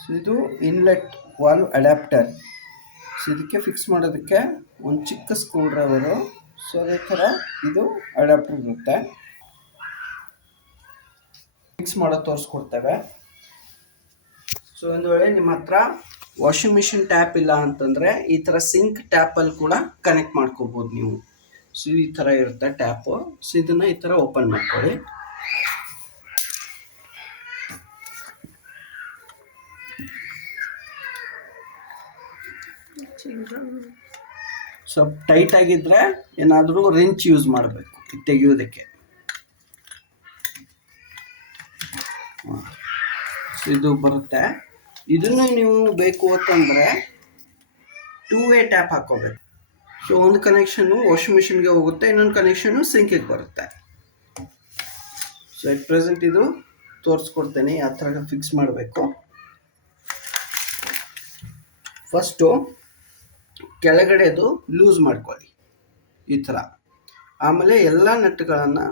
So ಇದು inlet valve adapter. So ಇದಕ್ಕೆ fix ಮಾಡೋದಕ್ಕೆ ಒಂದು ಚಿಕ್ಕ ಸ್ಕ್ರೂ ಡ್ರೈವರು. ಸೊ ಅದೇ ಥರ ಇದು ಅಡ್ಯಾಪ್ಟರ್ ಇರುತ್ತೆ. ಫಿಕ್ಸ್ ಮಾಡೋದು ತೋರಿಸ್ಕೊಡ್ತೇವೆ. ಸೊ ಒಂದು ವೇಳೆ ನಿಮ್ಮ ಹತ್ರ ವಾಷಿಂಗ್ ಮಿಷಿನ್ ಟ್ಯಾಪ್ ಇಲ್ಲ ಅಂತಂದರೆ ಈ ಥರ ಸಿಂಕ್ ಟ್ಯಾಪಲ್ಲಿ ಕೂಡ ಕನೆಕ್ಟ್ ಮಾಡ್ಕೋಬೋದು ನೀವು. ಸೊ ಈ ಥರ ಇರುತ್ತೆ ಟ್ಯಾಪು. ಸೊ ಇದನ್ನು ಈ ಥರ ಓಪನ್ ಮಾಡ್ಕೊಳ್ಳಿ. ಸ್ವಲ್ಪ ಟೈಟ್ ಆಗಿದ್ರೆ ಏನಾದರೂ ರೆಂಚ್ ಯೂಸ್ ಮಾಡಬೇಕು ತೆಗೆಯೋದಕ್ಕೆ. ಇದು ಬರುತ್ತೆ. ಇದನ್ನು ನೀವು ಬೇಕು ಅಂತಂದರೆ 2 ವೇ ಟ್ಯಾಪ್ ಹಾಕೋಬೇಕು. ಸೊ ಒಂದು ಕನೆಕ್ಷನ್ನು ವಾಷಿಂಗ್ ಮಿಷಿನ್ಗೆ ಹೋಗುತ್ತೆ, ಇನ್ನೊಂದು ಕನೆಕ್ಷನ್ನು ಸಿಂಕಿಗೆ ಬರುತ್ತೆ. ಸೊ ಎಟ್ ಪ್ರೆಸೆಂಟ್ ಇದು ತೋರಿಸ್ಕೊಡ್ತೇನೆ ಯಾವ ಥರ ಫಿಕ್ಸ್ ಮಾಡಬೇಕು. ಫಸ್ಟು ಕೆಳಗಡೆದು ಲೂಸ್ ಮಾಡ್ಕೊಳ್ಳಿ ಈ ಥರ. ಆಮೇಲೆ ಎಲ್ಲ ನಟ್ಗಳನ್ನು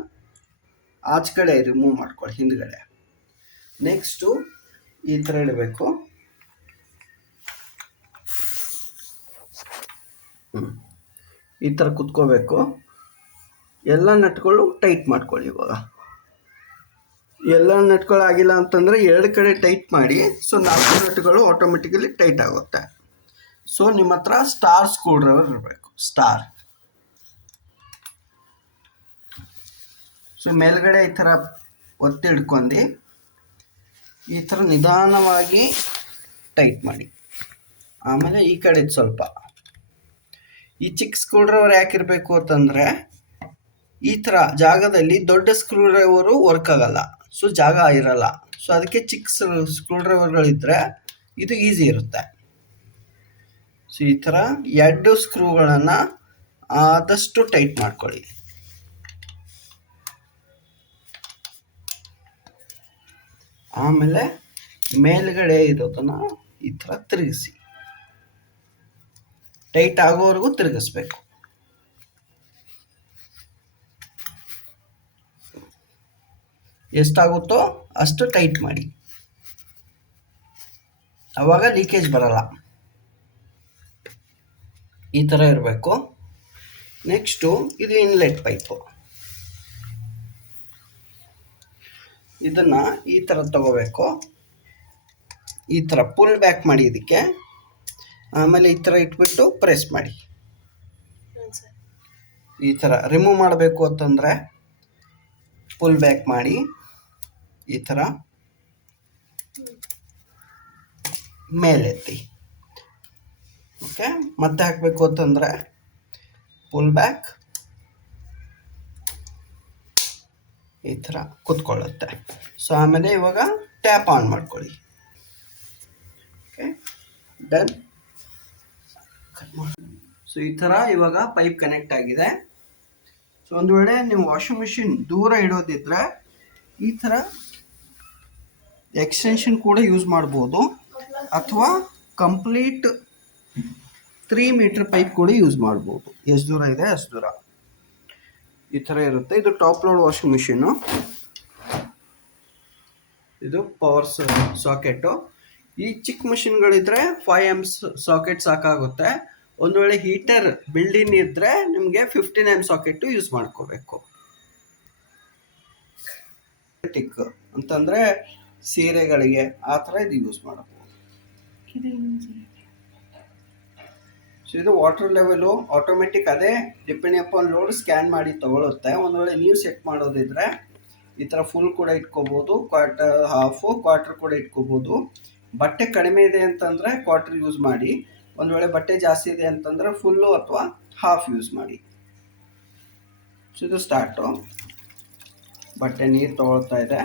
ಆಚೆ ಕಡೆ ರಿಮೂವ್ ಮಾಡ್ಕೊಳ್ಳಿ ಹಿಂದ್ಗಡೆ. ನೆಕ್ಸ್ಟು ಈ ಥರ ಇಡಬೇಕು. ಈ ಥರ ಕುತ್ಕೋಬೇಕು. ಎಲ್ಲ ನಟ್ಗಳು ಟೈಟ್ ಮಾಡ್ಕೊಳ್ಳಿ. ಇವಾಗ ಎಲ್ಲ ನಟ್ಗಳು ಆಗಿಲ್ಲ ಅಂತಂದರೆ 2 ಕಡೆ ಟೈಟ್ ಮಾಡಿ. ಸೊ 4 ನಟ್ಗಳು ಆಟೋಮೆಟಿಕಲಿ ಟೈಟ್ ಆಗುತ್ತೆ. ಸೊ ನಿಮ್ಮ ಹತ್ರ ಸ್ಟಾರ್ ಸ್ಕ್ರೂ ಡ್ರೈವರ್ ಇರಬೇಕು. ಸ್ಟಾರ್. ಸೊ ಮೇಲ್ಗಡೆ ಈ ಥರ ಒತ್ತಿ ಹಿಡ್ಕೊಂಡು ಈ ಥರ ನಿಧಾನವಾಗಿ ಟೈಟ್ ಮಾಡಿ. ಆಮೇಲೆ ಈ ಕಡೆ ಸ್ವಲ್ಪ ಈ ಚಿಕ್ಕ ಸ್ಕ್ರೂ ಡ್ರೈವರ್ ಯಾಕಿರಬೇಕು ಅಂತಂದರೆ ಈ ಥರ ಜಾಗದಲ್ಲಿ ದೊಡ್ಡ ಸ್ಕ್ರೂ ಡ್ರೈವರು ವರ್ಕ್ ಆಗಲ್ಲ. ಸೊ ಜಾಗ ಇರಲ್ಲ. ಸೊ ಅದಕ್ಕೆ ಚಿಕ್ಕ ಸ್ಕ್ರೂ ಡ್ರೈವರ್ಗಳಿದ್ದರೆ ಇದು ಈಸಿ ಇರುತ್ತೆ. ಸೊ ಈ ಥರ 2 ಸ್ಕ್ರೂಗಳನ್ನು ಆದಷ್ಟು ಟೈಟ್ ಮಾಡ್ಕೊಳ್ಳಿ. ಆಮೇಲೆ ಮೇಲ್ಗಡೆ ಇರೋದನ್ನು ಈ ಥರ ತಿರುಗಿಸಿ. ಟೈಟ್ ಆಗೋವರೆಗೂ ತಿರುಗಿಸ್ಬೇಕು. ಎಷ್ಟಾಗುತ್ತೋ ಅಷ್ಟು ಟೈಟ್ ಮಾಡಿ. ಆವಾಗ ಲೀಕೇಜ್ ಬರಲ್ಲ. ಈ ಥರ ಇರಬೇಕು. ನೆಕ್ಸ್ಟು ಇದು ಇನ್ಲೆಟ್ ಪೈಪು. ಇದನ್ನು ಈ ಥರ ತಗೋಬೇಕು. ಈ ಥರ ಪುಲ್ ಬ್ಯಾಕ್ ಮಾಡಿ ಇದಕ್ಕೆ. ಆಮೇಲೆ ಈ ಥರ ಇಟ್ಬಿಟ್ಟು ಪ್ರೆಸ್ ಮಾಡಿ. ಈ ಥರ ರಿಮೂವ್ ಮಾಡಬೇಕು ಅಂತಂದರೆ ಪುಲ್ ಬ್ಯಾಕ್ ಮಾಡಿ ಈ ಥರ ಮೇಲೆತ್ತಿ. ಓಕೆ. ಮತ್ತೆ ಹಾಕಬೇಕು ಅಂತಂದರೆ ಪುಲ್ ಬ್ಯಾಕ್ ಈ ಥರ ಕುತ್ಕೊಳ್ಳುತ್ತೆ. ಸೊ ಆಮೇಲೆ ಇವಾಗ ಟ್ಯಾಪ್ ಆನ್ ಮಾಡ್ಕೊಳ್ಳಿ. Okay, done. ಸೊ ಈ ಥರ ಇವಾಗ ಪೈಪ್ ಕನೆಕ್ಟ್ ಆಗಿದೆ. ಸೊ ಒಂದು ವೇಳೆ ನೀವು ವಾಷಿಂಗ್ ಮಿಷಿನ್ ದೂರ ಇಡೋದಿದ್ರೆ ಈ ಥರ ಎಕ್ಸ್ಟೆನ್ಷನ್ ಕೂಡ ಯೂಸ್ ಮಾಡ್ಬೋದು, ಅಥವಾ ಕಂಪ್ಲೀಟ್ 3 ಮೀಟರ್ ಪೈಪ್ ಕೂಡ ಯೂಸ್ ಮಾಡ್ಬೋದು. ಎಷ್ಟು ದೂರ ಇದೆ ಅಷ್ಟು ದೂರ ಈ ಥರ ಇರುತ್ತೆ. ಇದು ಟಾಪ್ ಲೋಡ್ ವಾಷಿಂಗ್ ಮಿಷಿನ್ನು. ಇದು ಪವರ್ ಸಾಕೆಟು. ಈ ಚಿಕ್ಕ ಮಿಷಿನ್ಗಳಿದ್ರೆ 5 amps ಸಾಕೆಟ್ ಸಾಕಾಗುತ್ತೆ. ಒಂದು ವೇಳೆ ಹೀಟರ್ ಬಿಲ್ಡಿನ್ ಇದ್ದರೆ ನಿಮಗೆ 15 amp ಸಾಕೆಟು ಯೂಸ್ ಮಾಡ್ಕೋಬೇಕು. ಟಿಕ್ ಅಂತಂದರೆ ಸೀರೆಗಳಿಗೆ ಆ ಥರ ಇದು ಯೂಸ್ ಮಾಡಬಹುದು. ಸೊ ಇದು ವಾಟರ್ ಲೆವೆಲು ಆಟೋಮೆಟಿಕ್ ಅದೇ ಡಿಪೆಂಡಿಂಗ್ ಅಪಾನ್ ಲೋಡ್ ಸ್ಕ್ಯಾನ್ ಮಾಡಿ ತಗೊಳುತ್ತೆ. ಒಂದು ವೇಳೆ ನೀವು ಸೆಟ್ ಮಾಡೋದಿದ್ರೆ ಈ ಥರ ಫುಲ್ ಕೂಡ ಇಟ್ಕೋಬೋದು, ಕ್ವಾರ್ಟರ್, ಹಾಫು, ಕ್ವಾರ್ಟರ್ ಕೂಡ ಇಟ್ಕೋಬೋದು. ಬಟ್ಟೆ ಕಡಿಮೆ ಇದೆ ಅಂತಂದರೆ ಕ್ವಾರ್ಟರ್ ಯೂಸ್ ಮಾಡಿ. ಒಂದು ವೇಳೆ ಬಟ್ಟೆ ಜಾಸ್ತಿ ಇದೆ ಅಂತಂದರೆ ಫುಲ್ಲು ಅಥವಾ ಹಾಫ್ ಯೂಸ್ ಮಾಡಿ. ಸೊ ಇದು ಸ್ಟಾರ್ಟು. ಬಟ್ಟೆ ನೀರು ತಗೊಳ್ತಾ ಇದೆ.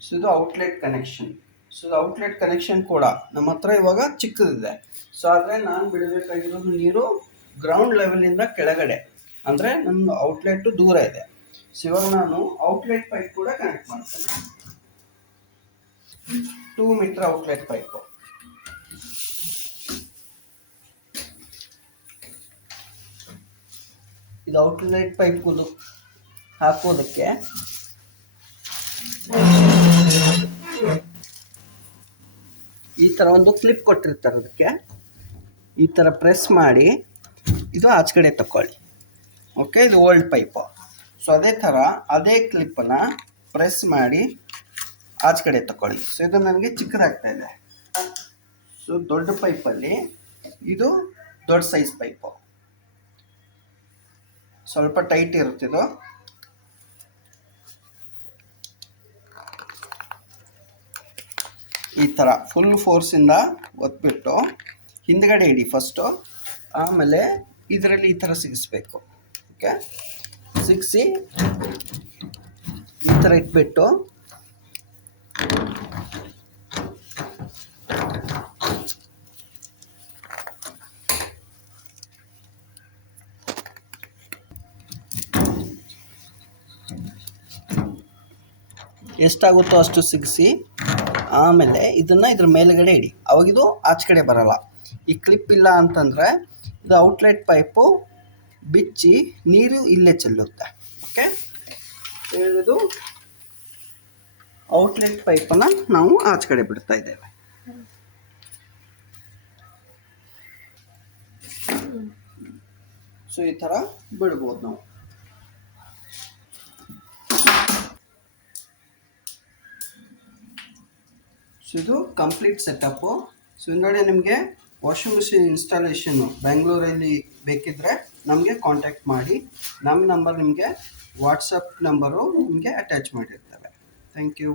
ಸೊ ಇದು ಔಟ್ಲೆಟ್ ಕನೆಕ್ಷನ್. ಸೊ ಇದು ಔಟ್ಲೆಟ್ ಕನೆಕ್ಷನ್ ಕೂಡ ನಮ್ಮ ಹತ್ರ ಇವಾಗ ಚಿಕ್ಕದಿದೆ. ಸೊ ಆದರೆ ನಾನು ಬಿಡಬೇಕಾಗಿರೋದು ನೀರು ಗ್ರೌಂಡ್ ಲೆವೆಲಿಂದ ಕೆಳಗಡೆ, ಅಂದರೆ ನನ್ನ ಔಟ್ಲೆಟ್ಟು ದೂರ ಇದೆ. ಸೊ ಇವಾಗ ನಾನು ಔಟ್ಲೆಟ್ ಪೈಪ್ ಕೂಡ ಕನೆಕ್ಟ್ ಮಾಡ್ತೇನೆ. 2 ಮೀಟರ್ ಔಟ್ಲೆಟ್ ಪೈಪು. ಇದು ಔಟ್ಲೆಟ್ ಪೈಪ್ ಹಾಕೋದಕ್ಕೆ ಈ ಥರ ಒಂದು ಕ್ಲಿಪ್ ಕೊಟ್ಟಿರ್ತಾರೆ, ಅದಕ್ಕೆ ಈ ಥರ ಪ್ರೆಸ್ ಮಾಡಿ ಇದು ಆಚೆ ಕಡೆ ತಗೊಳ್ಳಿ. ಓಕೆ, ಇದು ಓಲ್ಡ್ ಪೈಪು. ಸೊ ಅದೇ ಥರ ಅದೇ ಕ್ಲಿಪ್ಪನ್ನು ಪ್ರೆಸ್ ಮಾಡಿ ಆಚೆ ಕಡೆ ತಗೊಳ್ಳಿ. ಸೊ ಇದು ನನಗೆ ಚಿಕ್ಕದಾಗ್ತಾ ಇದೆ. ಸೊ ದೊಡ್ಡ ಪೈಪಲ್ಲಿ ಇದು ದೊಡ್ಡ ಸೈಜ್ ಪೈಪು, ಸ್ವಲ್ಪ ಟೈಟ್ ಇರುತ್ತಿದ್ದು. ಈ ಥರ ಫುಲ್ ಫೋರ್ಸಿಂದ ಒತ್ಬಿಟ್ಟು ಹಿಂದ್ಗಡೆ ಇಡಿ ಫಸ್ಟು, ಆಮೇಲೆ ಇದರಲ್ಲಿ ಈ ಥರ ಸಿಗಿಸ್ಬೇಕು. ಓಕೆ, ಸಿಗಿಸಿ ಈ ಥರ ಇಟ್ಬಿಟ್ಟು ಎಷ್ಟಾಗುತ್ತೋ ಅಷ್ಟು ಸಿಗಿಸಿ, ಆಮೇಲೆ ಇದನ್ನು ಇದ್ರ ಮೇಲುಗಡೆ ಇಡಿ. ಅವಾಗಿದು ಆಚೆ ಕಡೆ ಬರೋಲ್ಲ. ಈ ಕ್ಲಿಪ್ ಇಲ್ಲ ಅಂತಂದರೆ ಇದು ಔಟ್ಲೆಟ್ ಪೈಪು ಬಿಚ್ಚಿ ನೀರು ಇಲ್ಲೇ ಚೆಲ್ಲುತ್ತೆ. ಓಕೆ, ಇದು ಔಟ್ಲೆಟ್ ಪೈಪನ್ನು ನಾವು ಆಚೆ ಕಡೆ ಬಿಡ್ತಾ ಇದ್ದೇವೆ. ಸೊ ಈ ಥರ ಬಿಡ್ಬೋದು ನಾವು. ಸೊ ಇದು ಕಂಪ್ಲೀಟ್ ಸೆಟಪ್ಪು. ಸೊ ಹಿಂದ್ಗಡೆ ನಿಮಗೆ ವಾಷಿಂಗ್ ಮಿಷಿನ್ ಇನ್ಸ್ಟಾಲೇಷನ್ನು ಬೆಂಗಳೂರಲ್ಲಿ ಬೇಕಿದ್ದರೆ ನಮಗೆ ಕಾಂಟ್ಯಾಕ್ಟ್ ಮಾಡಿ. ನಮ್ಮ ನಂಬರ್ ನಿಮಗೆ ವಾಟ್ಸಪ್ ನಂಬರು ನಿಮಗೆ ಅಟ್ಯಾಚ್ ಮಾಡಿರ್ತೇವೆ. Thank you.